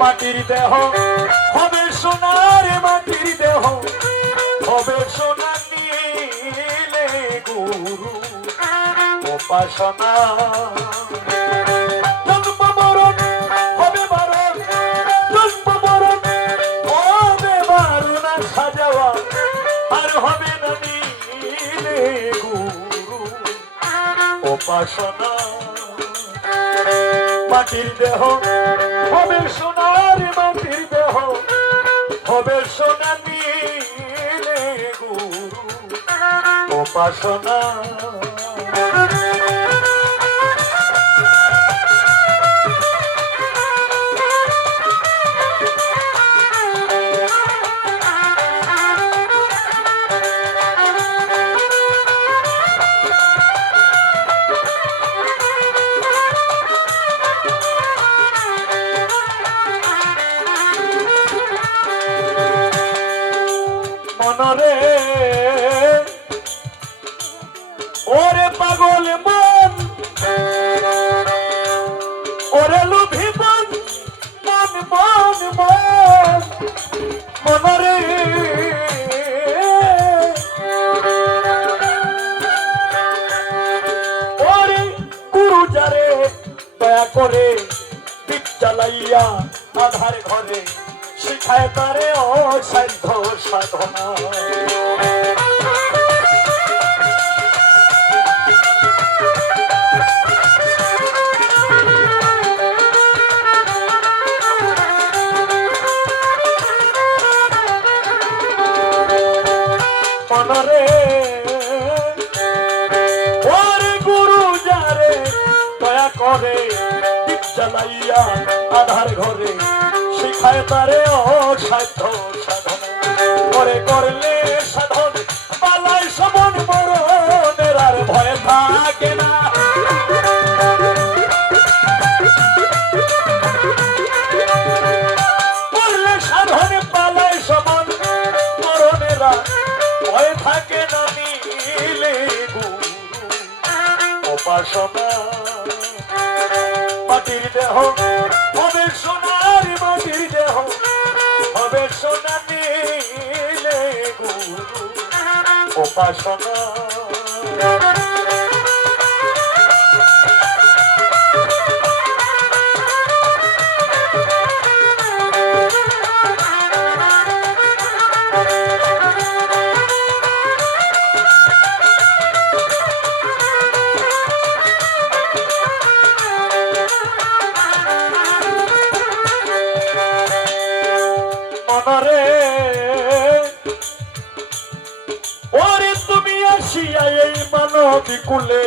মাটির দেহ হবে সোনার মাটির দেহ হবে সোনা নিলে গুরু উপাসনা জন্ম মরণ হবে বারণ জন্ম মরণ হবে বারণ সাজাওয়া আর হবে না নিলে গুরু উপাসনা মাটির দেহ হবে সোনার মাটির দেহ হবে সোনা নিলে গুরু উপাসনা মনরে ওরে পাগল মন ওরে লোভী মন মন মন মন মনরে ওরে গুরু যারে দয়া করে দীপ জ্বালাইয়া আধার ঘরে শিখায় তারে অসাধ্য সাধনা মনরে ওরে গুরু যারে দয়া করে দীপ জ্বালাইয়া আধার ঘরে শিখায় তারে অসাধ্য সাধনা করে করলে সাধন পালায় সমন মরণের আর ভয় থাকে না করলে সাধন পালায় সমন মরণের আর ভয় থাকে না নিলে গুরু উপাসনা মাটির দেহ হবে সোনার মাটির দেহ হবে সোনা নিলে গুরু উপাসনা মনরে ওরে তুমি আসিয়া এই মানবী কুলে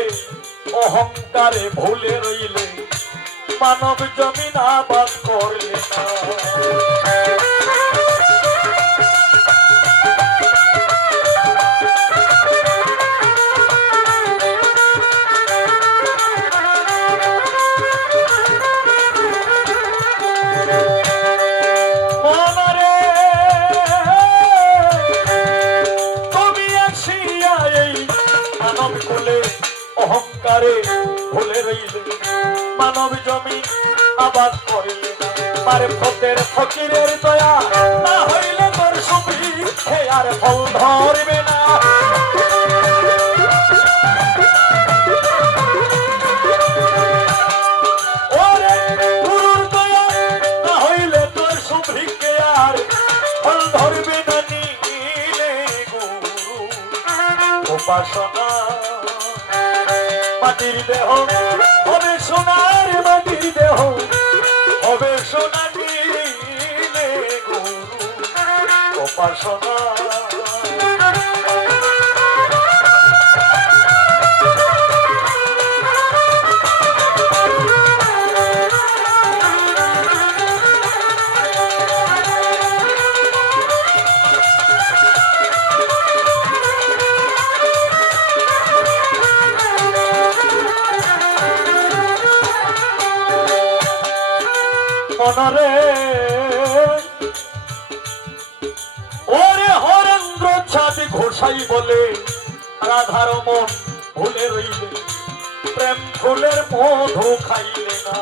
অহংকারে ভুলে রইলে মানব জমিন আবাদ করলে না অহংকারে ভুলে রইলে মানব জমি আবাদ করিলে পারে ফতের ফকিরের দয়া না হইলে তোর সুবি আর ফল ধরবে না ওরে গুরুর দয়া না হইলে তোর সুভিকে আর ফল ধরবে না নিলে গুরু উপাসনা মাটির দেহ হবে সোনার মাটির দেহ হবে সোনা নিলে গুরু উপাসনা মনরে ওরে হরেন্দ্র ছাতি ঘোষাই বলে রাধার মন ভুলে রইলে প্রেম ফুলের মধু খাইলে না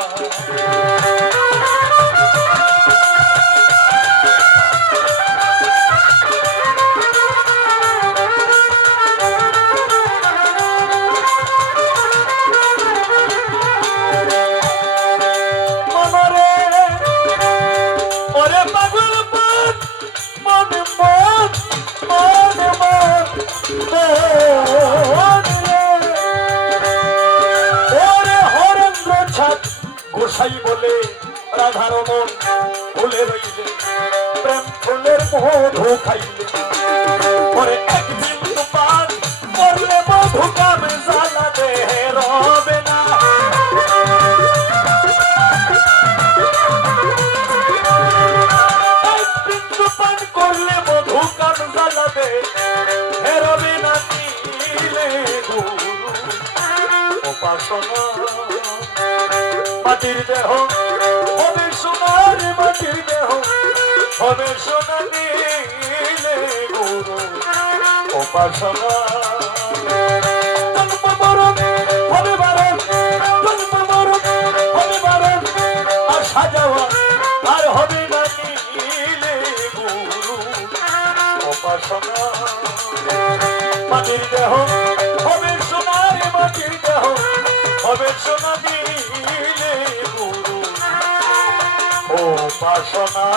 ওরে হরেন্দ্র ছাদ গোসাই বলে রাধার মন ফুলে রইলে প্রেম ফুলের মধু খাইলে ওরে একদিন পান করলে মধু কামে জ্বালা দেহে রবে না একদিন পান করলে মধু কাম জ্বালা দেহে রবে না নিলে গুরু উপাসনা মাটির দেহ হবে সোনার মাটির দেহ হবে সোনা নিলে গুরু উপাসনা জন্ম মরণ হবে বারণ জন্ম মরণ হবে বারণ আর সাজাওয়া আর হবে না নিলে গুরু উপাসনা মাটির দেহ হবে সোনার মাটির দেহ হবে সোনা দিলে গুরু উপাসনা